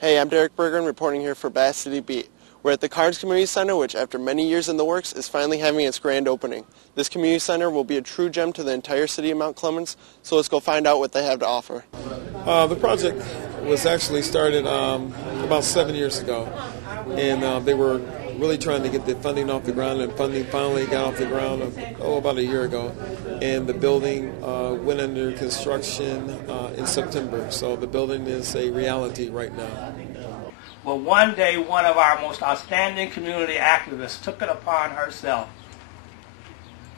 Hey, I'm Berggren reporting here for Bass City Beat. We're at the Cairns Community Center, which after many years in the works is finally having its grand opening. This community center will be a true gem to the entire city of Mount Clemens, so let's go find out what they have to offer. The project was actually started about 7 years ago, and they were really trying to get the funding off the ground, and funding finally got off the ground about a year ago. And the building went under construction in September, so the building is a reality right now. Well, one day, one of our most outstanding community activists took it upon herself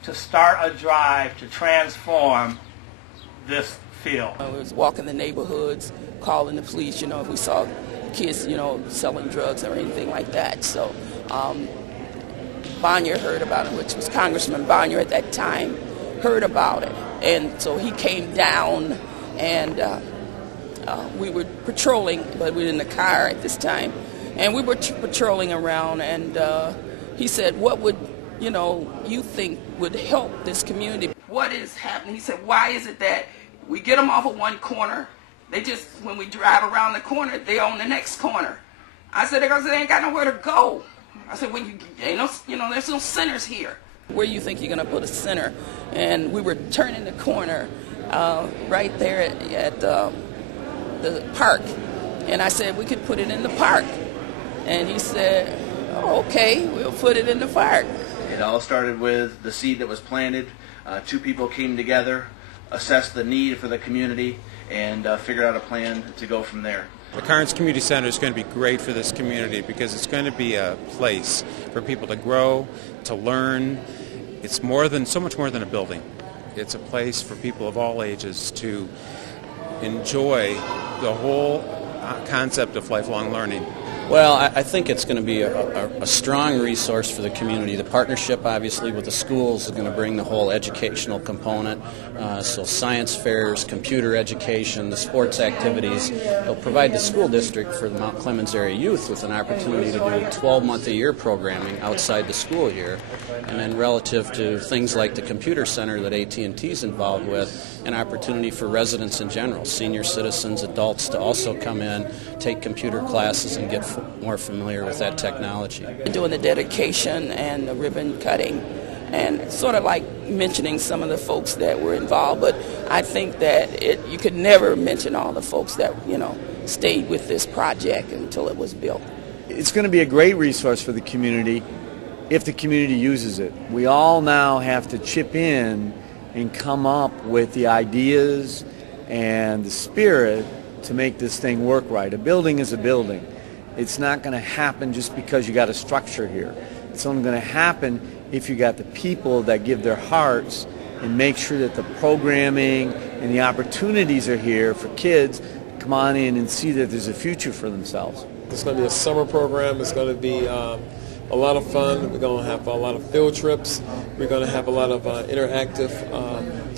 to start a drive to transform this field. I was walking the neighborhoods, calling the police, if we saw kids, selling drugs or anything like that. So Bonnier heard about it, which was Congressman Bonnier at that time, heard about it. And so he came down and we were patrolling, but we were in the car at this time. And we were patrolling around, and he said, what would, you think would help this community? What is happening? He said, why is it that we get them off of one corner, they just, when we drive around the corner, they on the next corner. I said, because they ain't got nowhere to go. I said, well, there's no centers here. Where do you think you're going to put a center? And we were turning the corner right there at the park. And I said, we could put it in the park. And he said, oh, okay, we'll put it in the park. It all started with the seed that was planted. Two people came together, assessed the need for the community, and figured out a plan to go from there. The Cairns Community Center is going to be great for this community because it's going to be a place for people to grow, to learn. It's so much more than a building. It's a place for people of all ages to enjoy the whole concept of lifelong learning. Well, I think it's going to be a strong resource for the community. The partnership, obviously, with the schools is going to bring the whole educational component. So science fairs, computer education, the sports activities. It'll provide the school district for the Mount Clemens area youth with an opportunity to do 12-month-a-year programming outside the school year. And then relative to things like the computer center that AT&T is involved with, an opportunity for residents in general, senior citizens, adults, to also come in, take computer classes, and get more familiar with that technology. Doing the dedication and the ribbon cutting, and sort of like mentioning some of the folks that were involved, but I think that you could never mention all the folks that, stayed with this project until it was built. It's going to be a great resource for the community if the community uses it. We all now have to chip in and come up with the ideas and the spirit to make this thing work right. A building is a building. It's not going to happen just because you got a structure here. It's only going to happen if you got the people that give their hearts and make sure that the programming and the opportunities are here for kids to come on in and see that there's a future for themselves. It's going to be a summer program. It's going to be a lot of fun. We're going to have a lot of field trips. We're going to have a lot of interactive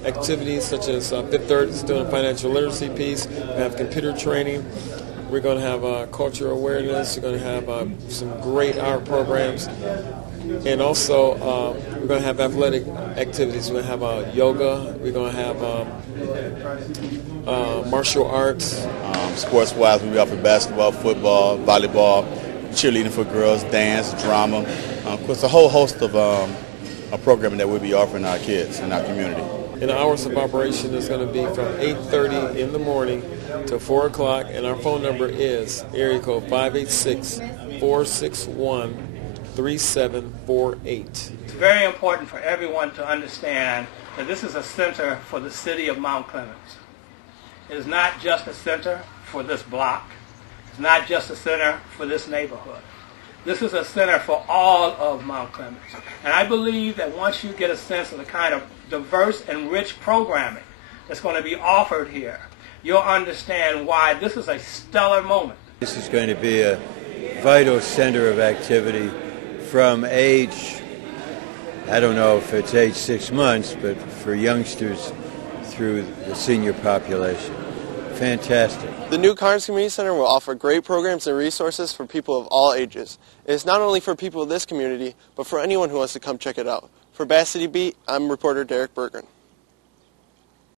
activities, such as Fifth Third is doing a financial literacy piece. We have computer training. We're going to have cultural awareness. We're going to have some great art programs. And also, we're going to have athletic activities. We're going to have yoga. We're going to have martial arts. Sports-wise, we offer basketball, football, volleyball, cheerleading for girls, dance, drama. Of course, a whole host of programming that we'll be offering our kids in our community. And the hours of operation is going to be from 8:30 in the morning to 4 o'clock, and our phone number is area code 586-461-3748. It's very important for everyone to understand that this is a center for the city of Mount Clemens. It is not just a center for this block. It's not just a center for this neighborhood. This is a center for all of Mount Clemens. And I believe that once you get a sense of the kind of diverse and rich programming that's going to be offered here, you'll understand why this is a stellar moment. This is going to be a vital center of activity from age, I don't know if it's age 6 months, but for youngsters through the senior population. Fantastic. The new Cairns Community Center will offer great programs and resources for people of all ages. It is not only for people of this community, but for anyone who wants to come check it out. For Bass City Beat, I'm reporter Berggren.